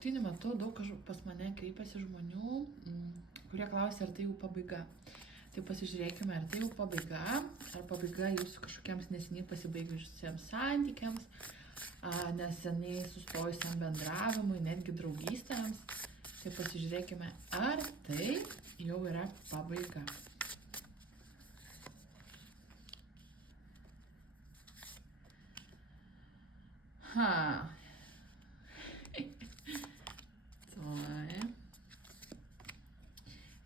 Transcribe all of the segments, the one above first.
Paskutiniu metu daug pas mane kreipiasi žmonių, kurie klausia, ar tai jau pabaiga. Tai pasižiūrėkime, ar tai jau pabaiga, ar pabaiga jūsų kažkokiems neseniai pasibaigusiems santykiams, neseniai sustojusiam bendravimui, netgi draugystėms. Tai pasižiūrėkime, ar tai jau yra pabaiga.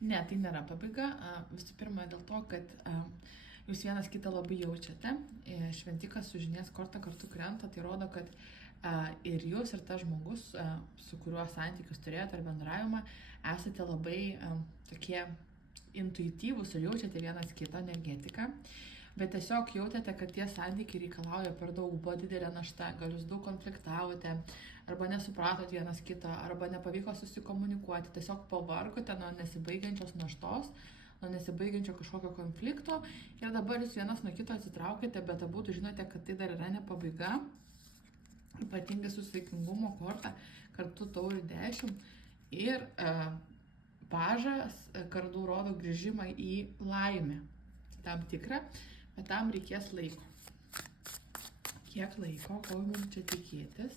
Ne, tai nėra pabaiga. Visų pirma, dėl to, kad jūs vienas kitą labai jaučiate. Šventikas su žinies korta kartu krenta, tai rodo, kad ir jūs, ir tas žmogus, su kuriuo santykius turėjote ar bendravimą, esate labai tokie intuityvūs ir jaučiate vienas kitą energetiką. Bet tiesiog jautėte, kad tie santykiai reikalauja per daug, buvo didelė našta, gal jūs daug konfliktavote, arba nesupratot vienas kitą, arba nepavyko susikomunikuoti, tiesiog pavargote nuo nesibaigiančios naštos, nuo nesibaigiančio kažkokio konflikto ir dabar jūs vienas nuo kito atsitraukėte, bet abu žinote, kad tai dar yra ne pabaiga, ypatingai su saikingumo korta, kartu taurių 10 ir pažas kardų rodo grįžimą į laimę tam tikrą. Bet tam reikės laiko. Kiek laiko, ko mums čia tikėtis?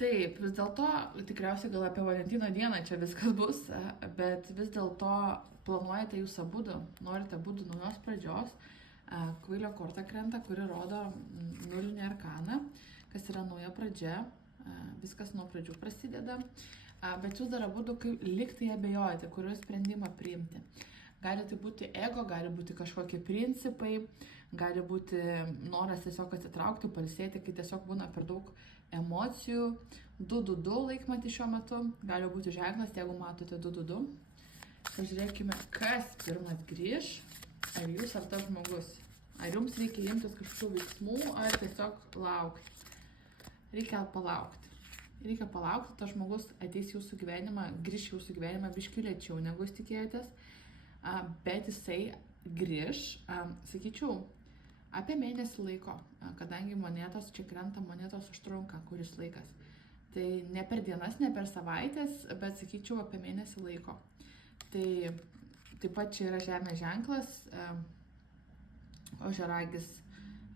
Taip, vis dėlto, tikriausiai gal apie Valentino dieną čia viskas bus, bet vis dėlto planuojate jūs abudu, norite abudu naujos pradžios. Kvailio korta krenta, kuri rodo nulinį arkaną, kas yra nauja pradžia, viskas nuo pradžių prasideda. Bet jūs dar abudu liktai abejojate, kuriuo sprendimą priimti. Gali tai būti ego, gali būti kažkokie principai, gali būti noras tiesiog atsitraukti, pailsėti, kai tiesiog būna per daug emocijų. 2-2-2 laikmatį šiuo metu, gali būti ženklas, jeigu matote 2-2-2. Pažiūrėkime, kas pirmas grįž, ar jūs, ar tas žmogus. Ar jums reikia imtis kažkokių veiksmų, ar tiesiog laukti. Reikia palaukti. Reikia palaukti, tas žmogus ateis jūsų gyvenimą, grįš jūsų gyvenimą biškį lėčiau, negu jūs tikėjotės, bet jisai grįž, sakyčiau, apie mėnesį laiko, kadangi monetos, čia krenta monetos užtrunka, kuris laikas. Tai ne per dienas, ne per savaitės, bet sakyčiau, apie mėnesį laiko. Tai taip pat čia yra žemės ženklas, ožiaragis,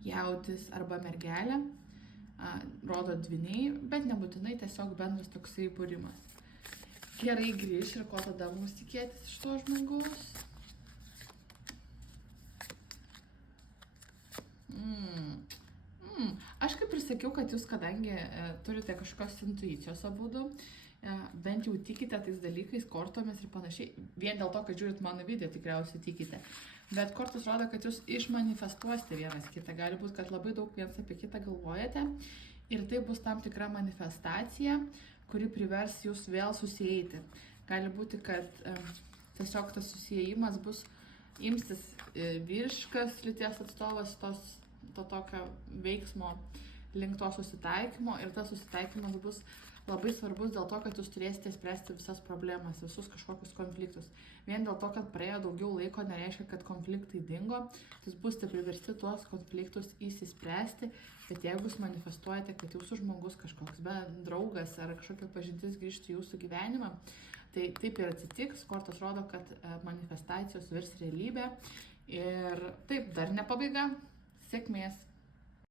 jautis arba mergelė. Rodo dvyniai, bet nebūtinai tiesiog bendras toksai būrimas. Gerai grįž ir ko tada mums tikėtis iš to žmogaus? Aš kaip ir sakiau, kad jūs, kadangi turite kažkokios intuicijos abudu, bent jau tikite tais dalykais, kortomis ir panašiai, vien dėl to, kad žiūrit mano video, tikriausiai tikite. Bet kortos rodo, kad jūs išmanifestuosite vienas kitą. Gali būti, kad labai daug vienas apie kitą galvojate ir tai bus tam tikra manifestacija, kuri privers jūs vėl susieiti. Gali būti, kad tiesiog tas susiejimas bus imstis vyriškas lyties atstovas to tokio veiksmo link to susitaikymo ir tas susitaikymas bus labai svarbus dėl to, kad jūs turėsite spręsti visas problemas, visus kažkokius konfliktus. Vien dėl to, kad praėjo daugiau laiko, nereiškia, kad konfliktai dingo, jūs būsite priversti tuos konfliktus įsispręsti, bet jeigu jūs manifestuojate, kad jūsų žmogus kažkoks draugas ar kažkokia pažintis grįžtų į jūsų gyvenimą, tai taip ir atsitiks, kortos rodo, kad manifestacijos virs realybė ir taip, dar ne pabaiga, sėkmės.